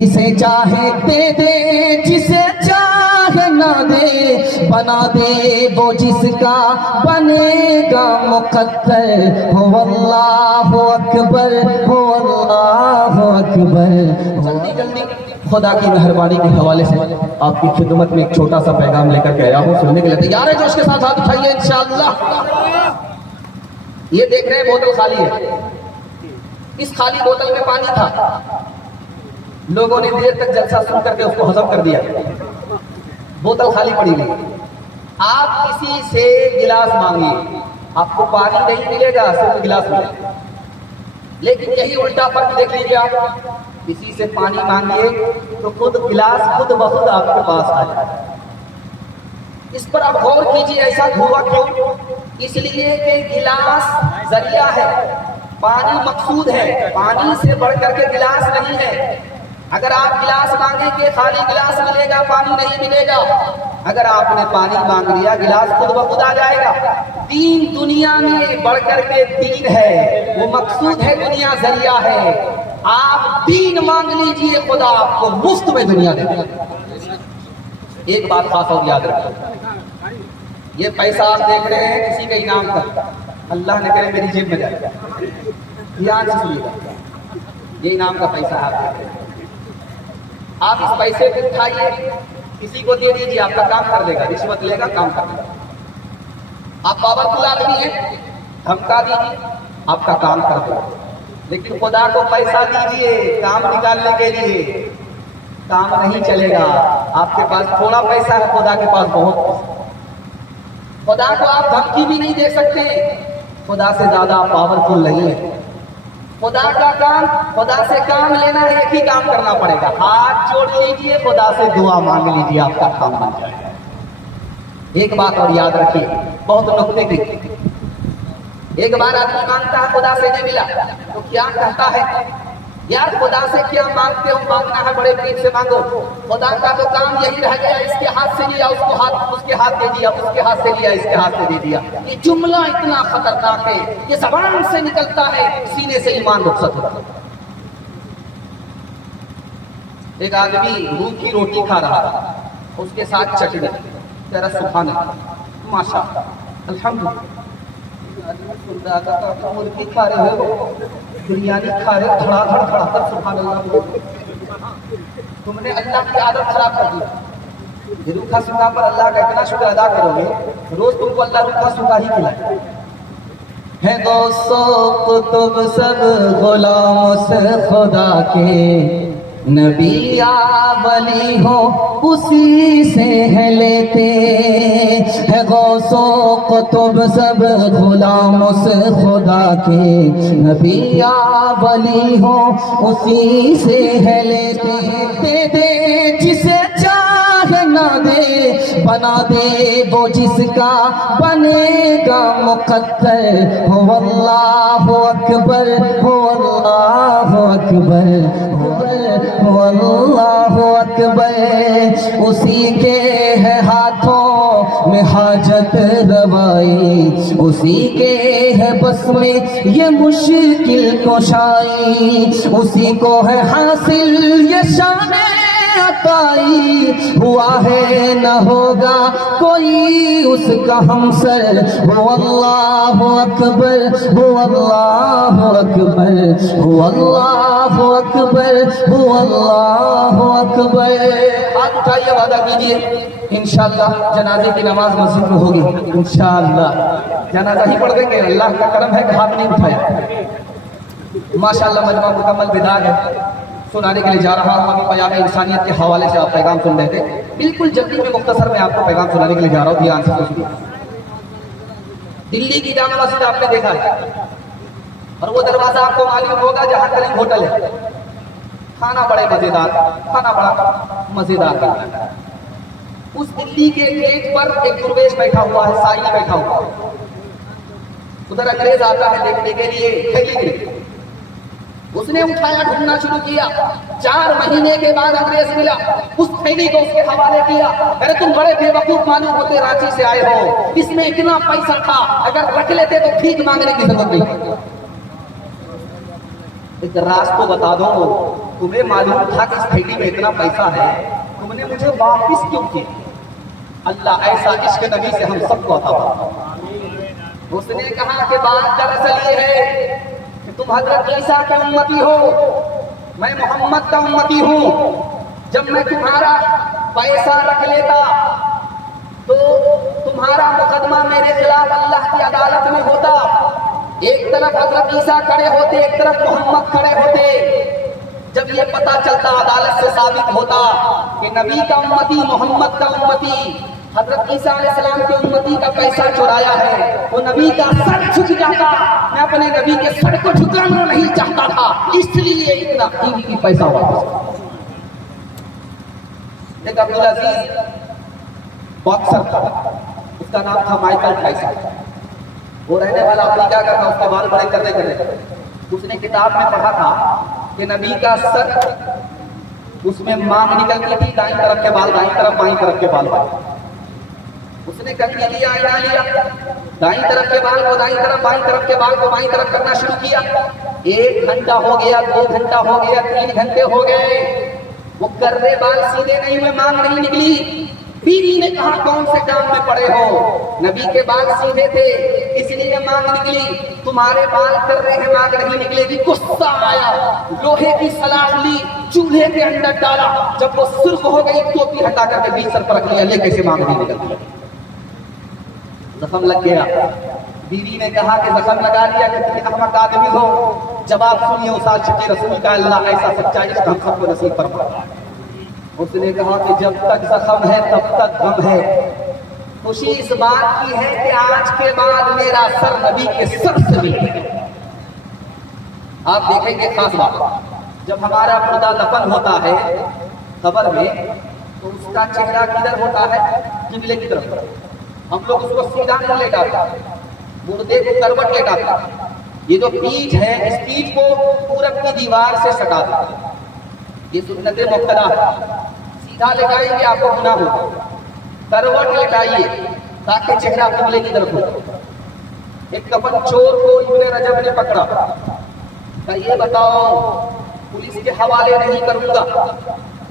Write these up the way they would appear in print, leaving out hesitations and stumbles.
जिसे चाहे दे दे, जिसे चाहे ना दे, बना दे वो जिसका बनेगा मुकद्दर। हो अल्लाह अकबर, हो अल्लाह अकबर। जल्दी जल्दी खुदा की मेहरबानी के हवाले से आपकी खिदमत में एक छोटा सा पैगाम लेकर कह रहा हूँ, सुनने के लिए तैयार है? जोश के साथ हाथ उठाइए इंशाअल्लाह। ये देख रहे हैं बोतल खाली है, इस खाली बोतल में पानी था, लोगों ने देर तक जलसा सुन करके उसको हजम कर दिया, बोतल खाली पड़ी हुई। आप किसी से गिलास मांगिए, आपको पानी नहीं मिलेगा, सिर्फ गिलास मिलेगा। लेकिन यही उल्टा फर्क देख लीजिए, आप किसी से पानी मांगिए तो खुद गिलास खुद ब खुद आपके पास आ जाए। इस पर आप गौर कीजिए, ऐसा हुआ क्यों? इसलिए कि गिलास जरिया है, पानी मकसूद है, पानी से बढ़ करके गिलास नहीं है। अगर आप गिलास मांगेंगे खाली गिलास मिलेगा, पानी नहीं मिलेगा। अगर आपने पानी मांग लिया, गिलास खुद ब खुद आ जाएगा। दीन दुनिया में बढ़ करके दीन है, वो मकसूद है, दुनिया जरिया है। आप दीन मांग लीजिए, खुदा आपको मुफ्त में दुनिया देगा। एक बात खास और याद रखिए, ये पैसा आप देख रहे हैं किसी का इनाम का, अल्लाह ने करे मेरी जेब में जाए, ध्यान से सुनिएगा, ये इनाम का पैसा आप देख रहे हैं। आप इस पैसे को उठाइए, किसी को दे दीजिए, आपका काम कर देगा, रिश्वत लेगा, काम कर देगा। आप पावरफुल आदमी हैं, धमका दीजिए, आपका काम कर देगा। लेकिन खुदा को पैसा दीजिए काम निकालने के लिए, काम नहीं चलेगा। आपके पास थोड़ा पैसा है, खुदा के पास बहुत पैसा। खुदा को आप धमकी भी नहीं दे सकते, खुदा से ज्यादा पावरफुल नहीं है। खुदा का काम, खुदा से काम लेना है, एक ही काम करना पड़ेगा, हाथ जोड़ लीजिए, खुदा से दुआ मांग लीजिए, आपका काम बन जाएगा। एक बात और याद रखिए, बहुत नुक्ते की। एक बार आदमी मांगता है, खुदा से नहीं मिला तो क्या कहता है? यार खुदा से क्या मांगते हो, मांगना है बड़े पीर से मांगो। खुदा का तो काम यही रह गया, इसके हाथ से लिया उसको हाथ, उसके हाथ दे दिया, उसके हाथ से लिया इसके हाथ से दे दिया। ये जुमला इतना खतरनाक है, ये ज़बान से निकलता है, सीने से ईमान रुखसत होता है। एक आदमी रूखी रोटी खा रहा था, उसके साथ चटनी, तेरा सुभान अल्लाह, माशाअल्लाह, अल्हम्दुलिल्लाह। मुर्गी खा रहे हो, बिरयानी खा रहे हो, धड़ाधड़ धड़ाधड़ सुभान अल्लाह। तुमने अल्लाह की आदत खराब कर दी। रूखा सूखा पर अल्लाह का इतना शुक्र अदा करोगे, रोज तुमको अल्लाह रूखा सूखा ही खिलाए। है दोस्तों तुम सब गुलामों से खुदा के, नबी या वली हो उसी से है लेते है। गौसो को तुम सब गुलामों से खुदा के, नबी या वली हो उसी से है लेते। दे दे जिसे चाहे ना दे, बना दे वो जिसका बनेगा मुकद्दर। हो अल्लाह अकबर, हो अल्लाह अकबर, हो अल्लाह अकबर। उसी के है हाथों में हाजत रवाई, उसी के है बस में ये मुश्किल कुशाई, उसी को है हासिल ये शान अताई। हुआ है न होगा कोई उसका हमसर। हो अल्लाह अकबर, हो अल्लाह अकबर, हो अल्लाह अकबर, हो अल्लाह अकबर। हाथ उठाइए, वादा कीजिए इंशाअल्लाह जनाजे की नमाज मस्जिद में होगी इंशाअल्लाह। जनाजा ही पढ़ देंगे, अल्लाह का करम है कि हाथ नहीं उठाया। माशाअल्लाह मजमा मुकम्मल बिदार है, सुनाने के लिए जा रहा हूँ। अभी पयाम इंसानियत के हवाले से आप पैगाम सुन रहे थे, बिल्कुल जल्दी में मुख्तसर में आपको पैगाम सुनाने के लिए जा रहा हूँ, ध्यान से सुनिए। दिल्ली की जामा मस्जिद आपने देखा है, और वो दरवाजा आपको मालूम होगा जहाँ करीम होटल है। खाना बड़े मजेदार, खाना बड़ा मजेदार है। उस दिल्ली के गेट पर एक दुर्वेश बैठा हुआ है, साई बैठा हुआ है। उधर अंग्रेज आता है देखने के लिए, थैली के लिए। उसने उठाया, ढूंढना शुरू किया। 4 महीने के बाद अंग्रेज मिला, उस थैली को उसके हवाले किया। अरे तुम बड़े बेवकूफ मालूम होते, रांची से आए हो, इसमें इतना पैसा था, अगर रख लेते तो भीख मांगने की जरूरत नहीं। एक राज तो बता दो, तुम्हें मालूम था कि इस थैली में इतना पैसा है, तुमने मुझे वापिस क्यों किया? अल्लाह ऐसा इश्क नबी से हम सबको अता फरमाए। उसने कहा कि बात दरअसल ये है कि तुम हजरत ईसा के उम्मती हो, मैं मोहम्मद का उम्मती हूँ। जब मैं तुम्हारा पैसा रख लेता तो तुम्हारा मुकदमा मेरे खिलाफ अल्लाह की अदालत में होता। एक तरफ हजरत ईसा खड़े होते, एक तरफ मोहम्मद खड़े होते। जब ये पता चलता, अदालत से साबित होता कि नबी का उम्मती, मोहम्मद का उम्मती हजरत ईसा अलैहिस्सलाम के उम्मती का पैसा चुराया है, वो नबी का सर झुक जाता। मैं अपने नबी के सर को झुकाना नहीं चाहता था, इसलिए इतना कीमती पैसा वापस। एक अब्दुल अजीज बॉक्सर था, उसका नाम था माइकल टाइसन। वो रहने वाला अफ्रीका का था। उसके बाल बड़े करने उसने किताब में पढ़ा था कि नबी का सर, उसमें मांग निकलती थी, दाईं तरफ के बाल दाईं तरफ, बाईं तरफ के बाल बाईं। उसने कभी लिया दाईं तरफ के बाल को दाईं तरफ, बाईं तरफ के बाल को बाईं तरफ करना शुरू किया। 1 घंटा हो गया, 2 घंटा हो गया, 3 घंटे हो गए, वो कर्रे बाल सीधे नहीं हुए, मांग नहीं निकली। बीवी ने कहा कौन से काम में पड़े हो? नबी के बाल सीधे थे इसलिए मांग निकली, तुम्हारे बाल कर रहे हैं, मांग नहीं निकलेगी। गुस्सा आया, लोहे की सलाख ली, चूल्हे के अंदर डाला। जब वो सुर्ख हो गई, टोपी हटा करके बीच सर पर रख लिया, ले कैसे मांग नहीं निकलती? जख्म लग गया। बीवी ने कहा कि जख्म लगा लिया कि तुम अहमक आदमी हो। जवाब सुनिए उस आशिक़ रसूल का, अल्लाह ऐसा सच्चा इश्क हम सबको नसीब फरमाए। उसने कहा कि जब तक जख्म है तब तक गम है। खुशी इस बात की है कि आज के बाद मेरा सर नबी के सर से मिल गया। आप देखेंगे खास बात, जब हमारा मुर्दा दफन होता है कब्र में, तो उसका चेहरा किधर होता है? किबले की तरफ। हम लोग उसको सीधा नहीं लेटाते, मुर्दे को करवट लेटाते। ये जो पीठ है, इस पीठ को पूरब की दीवार से सटा देते। ये सुन्नत मुक्तदा है। सीधा लेटाइए आपको गुनाह होगा, करवट लेटाइए ताकि चेहरा किबले की तरफ हो। एक कफन चोर को इब्ने रजब ने पकड़ा। ये बताओ, पुलिस के हवाले नहीं करूंगा,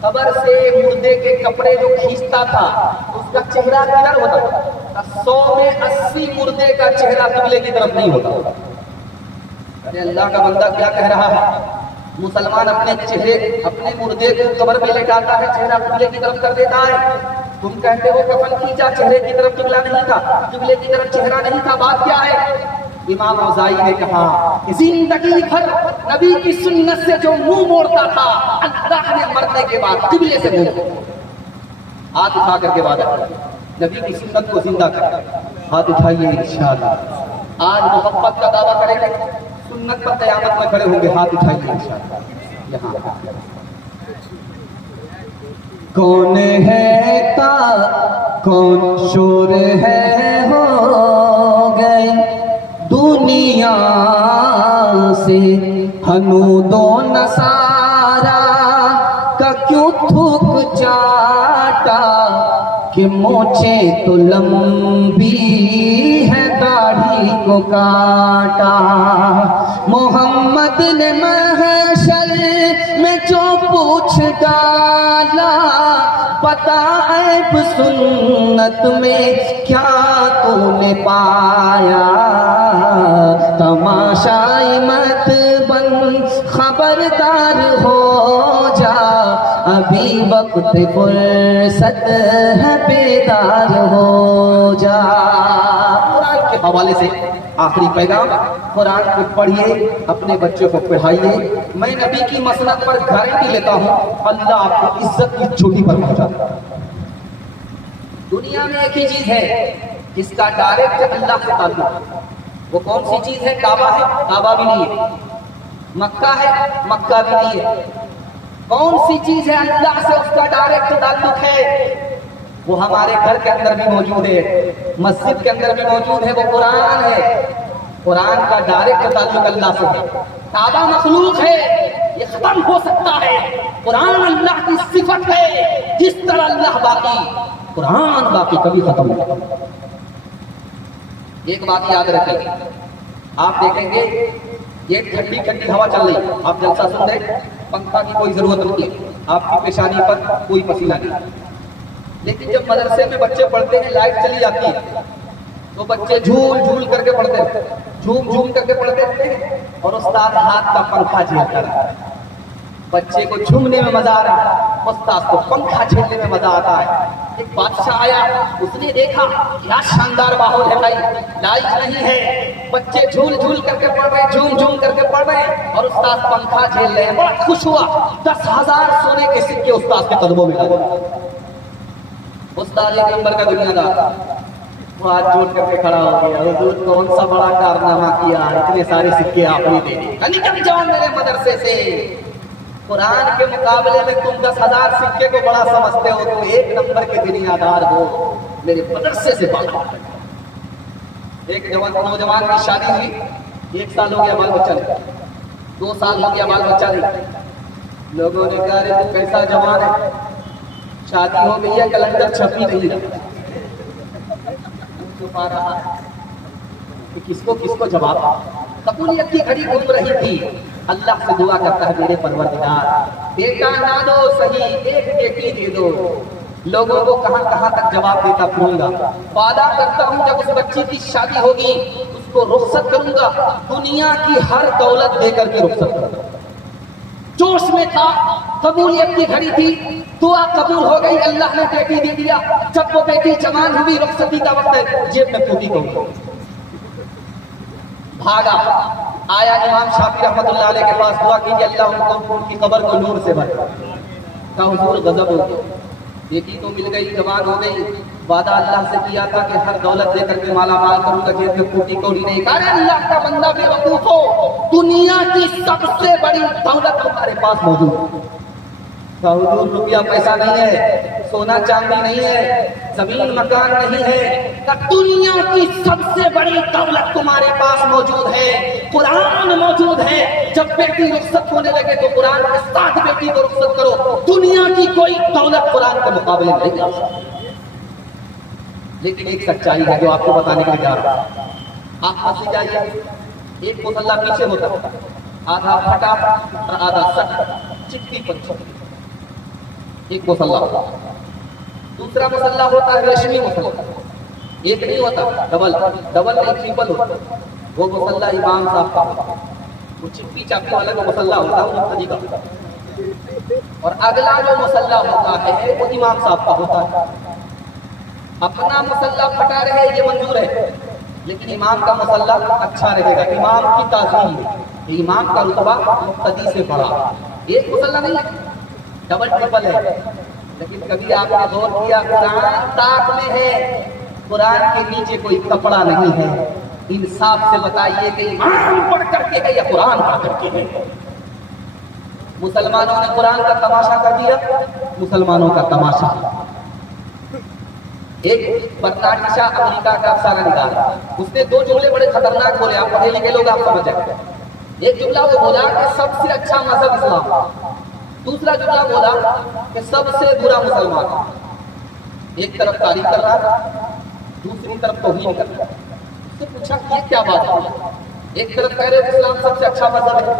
कब्र से मुर्दे के कपड़े जो खींचता था उसका चेहरा किधर होता? 100 में 80 मुर्दे का चेहरा किबले की तरफ नहीं होता। अरे अल्लाह का बंदा क्या कह रहा है? मुसलमान अपने चेहरे, अपने मुर्दे को कब्र में लेटाता है, चेहरा किबले की तरफ कर देता है। तुम कहते हो कफन खींचा, चेहरे की तरफ किबला नहीं था, किबले की तरफ चेहरा नहीं था। बात क्या है? इमाम औज़ाई ने कहा कि जिंदगी भर नबी की सुन्नत से जो मुंह मोड़ता था, अल्लाह ने मरने के बाद किबले से मुंह हाथ उठा करके वादा किया, नबी की सुन्नत को जिंदा कर। हाथ उठाइए इंशाअल्लाह। आज मोहब्बत का दावा करेंगे, सुन्नत पर क़यामत में खड़े होंगे। हाथ उठाइए इंशाअल्लाह। यहाँ कौन है ता कौन शोर है, हो गए दुनिया से हनूदो नसारा का क्यों थूक चाटा, कि मोछे तो लंबी है दाढ़ी को काटा। मोहम्मद ने महशर में जो पूछ डाला, पता ऐब सुन्नत में क्या तूने पाया। तमाशाई मत बन, खबरदार हो जा, अभी वक्त फुर्सत है, बेदार हो जा। कुरान के हवाले से आखिरी पैगाम, कुरान को पढ़िए, अपने बच्चों को पढ़ाइए। मैं नबी की मसनद पर गारंटी लेता हूँ, अल्लाह आपको इज्जत की चोटी पर पहुंचाता है। दुनिया में एक ही चीज है जिसका डायरेक्ट अल्लाह से ताल्लुक है। वो कौन सी चीज है? काबा है? काबा भी नहीं है। मक्का है? मक्का भी नहीं है। कौन सी चीज है अल्लाह से उसका डायरेक्ट ताल्लुक है? वो हमारे घर के अंदर भी मौजूद है, मस्जिद के अंदर भी मौजूद है, वो कुरान है। कुरान का डायरेक्ट ताल्लुक अल्लाह से है। काबा मखलूक है, ये खत्म हो सकता है। कुरान अल्लाह की सिफत है, जिस तरह अल्लाह बाकी, कुरान बाकी कभी खत्म नहीं होगा। एक बात याद रखें, आप देखेंगे ये ठंडी ठंडी हवा चल रही, आप जलसा सुन रहे, पंखा की कोई जरूरत नहीं है, आपकी पेशानी पर कोई पसीना नहीं। लेकिन जब मदरसे में बच्चे पढ़ते हैं, लाइट चली जाती है तो बच्चे झूल झूल करके पढ़ते हैं, झूम झूम करके पढ़ते रहते हैं और उस्ताद हाथ का पंखा झेलता रहा है। बच्चे को झूमने में मजा आ रहा है, उस्ताद को पंखा झेलने में मजा आता है। एक बादशाह आया, उसने देखा क्या शानदार माहौल है भाई, लाइट नहीं है, बच्चे झूल झूल करके पढ़ रहे, झूम झूम करके पढ़ रहे और उस्ताद पंखा झेल रहे हैं। बड़ा खुश हुआ, 10,000 सोने के सिक्के उस्ताद के कदमों में लगे। उस्ताद एक नंबर का दुनियादार, वो हाथ जोड़ करके खड़ा हो गया, हुजूर कौन सा बड़ा कारनामा किया, इतने सारे सिक्के आपने दे दिए, निकल जाओ मेरे मदरसे से। कुरान के मुकाबले में तुम 10,000 सिक्के को बड़ा समझते हो, तुम एक नंबर के दुनियादार हो, मेरे मदरसे से बात। एक नौजवान की शादी हुई, 1 साल हो गया बाल बच्चा नहीं, 2 साल हो गया बाल बच्चा नहीं। लोगों ने कहा अरे तू कैसा जवान है, शादी हो गई है कैलेंडर छपी नहीं रहा, छुपा रहा कि किसको किसको जवाब। कबूलियत की घड़ी घूम रही थी, अल्लाह से दुआ करता है मेरे परवरदिगार बेटा ना दो सही, एक बेटी दे दो। लोगों को कहां कहां तक जवाब देता फिरूंगा, वादा करता हूं जब उस बच्ची की शादी होगी उसको रुखसत करूंगा, दुनिया की हर दौलत देकर के रुखसत करूंगा। जोश में था, कबूलियत की घड़ी थी, दुआ कबूल हो गई, अल्लाह ने बेटी दे दिया। जब वो बेटी जवान हुई, रुखसती का वक्त है, जेब में फूटी गई, भागा आया इमाम शाफी रहमतुल्लाह अलैह के पास, दुआ कीजिए अल्लाह उनको उनकी कब्र को नूर से भर। कहा हुजूर गजब हो गया, बेटी तो मिल गई, जवान हो गई, वादा अल्लाह से किया था कि हर दौलत देकर के माला माल करूंगा, जेब में फूटी कौड़ी नहीं। अरे अल्लाह का बंदा बेवकूफ हो, दुनिया की सबसे बड़ी दौलत तुम्हारे पास मौजूद है। हुजूर रुपया पैसा नहीं है, सोना चांदी नहीं है, जमीन मकान नहीं है, दुनिया की सबसे बड़ी दौलत तुम्हारे पास मौजूद है, कुरान मौजूद है। जब बेटी रुखसत होने लगे तो कुरान के साथ बेटी को रुखसत करो, दुनिया की कोई दौलत कुरान के मुकाबले नहीं आ सकती। लेकिन एक सच्चाई है जो आपको बताने के लिए जा रहा हूं, आप हंसी जाइए, एक मुसल्ला पीछे होता है, आधा फटा और आधा सट, चिट्टी पंच, एक मुसल्ला। दूसरा मुसल्ला होता है रेशमी मुसल्ला, एक नहीं होता, डबल डबल नहीं, ट्रिपल होता। वो मुसल्ला इमाम साहब का होता है, वो चिट्टी चाकू वाला जो मुसल्ला होता है वो मुफ्ती का होता है, और अगला जो मुसल्ला होता है वो इमाम साहब का होता है। अपना मुसल्ला फटा रहे ये मंजूर है, लेकिन इमाम का मुसल्ला अच्छा रहेगा, इमाम की ताज़ीम है, इमाम का रुतबा मुक्तदी से बड़ा। एक मुसल्ला नहीं है, डबल ट्रिपल है। लेकिन कभी आपने गौर किया, कुरान ताक में है, कुरान के नीचे कोई कपड़ा नहीं है। इंसाफ से बताइए कि ईमान पढ़ करके है या कुरान पढ़ करके है। मुसलमानों ने कुरान का तमाशा कर दिया, मुसलमानों का तमाशा। एक बर्तानिशा अमेरिका का अफसाना निकाला, उसने 2 जुमले बड़े खतरनाक बोले, आप पढ़े लिखे लोग आप समझ जाए। एक जुमला वो बोला कि सबसे अच्छा मजहब इस्लाम, दूसरा जुमला बोला कि सबसे बुरा मुसलमान। एक तरफ तारीफ कर रहा, दूसरी तरफ तौहीन कर रहा। उससे पूछा ये क्या बात है, एक तरफ कह रहे हो इस्लाम सबसे अच्छा मजहब है,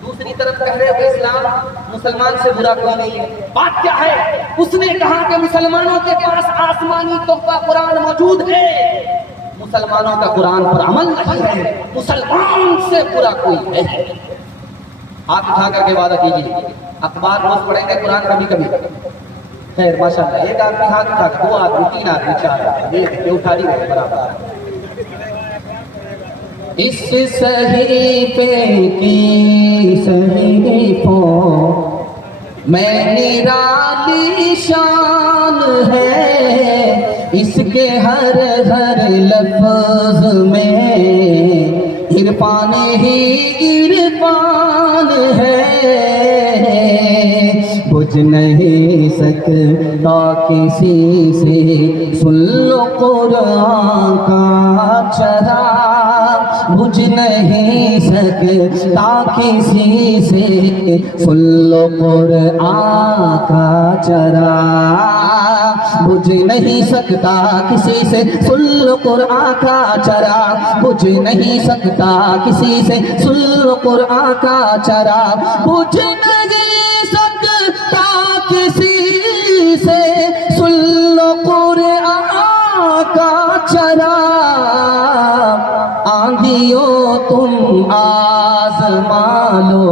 दूसरी तरफ कह रहे हो इस्लाम मुसलमान से बुरा कोई नहीं है, बात क्या है? उसने कहा कि मुसलमानों के पास आसमानी तोहफा कुरान मौजूद है, मुसलमानों का कुरान पर अमल नहीं है, मुसलमान से बुरा कोई है। हाथ उठा करके वादा कीजिए, अखबार रोज पढ़ेंगे, कुरान कभी कभी। खैर माशाल्लाह, एक आदमी हाथ उठा, 2 आदमी, 3 आदमी, 4 आदमी, ये उठा ही रहे बराबर। इस सहीफे की सहीफों में निराली शान है, इसके हर हर लफ्ज में इरफान ही इरफान है। वो बुझ नहीं सकता किसी से, सुन लो कुरान का चराग, बुझ नहीं सकता किसी से, सुन लो कुरान का चराग, बुझ नहीं सकता किसी से, सुन लो कुरान का चराग, बुझ नहीं सकता किसी से, सुन लो कुरान का चराग, बुझ नहीं सकता किसी से, सुन लो कुरान का चराग, आंधियों तुम आज़मा लो,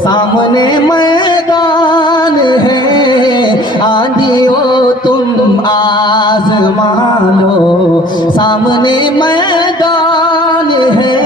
सामने मैदान है, आंधियों तुम आज़मा लो, सामने मैदान है,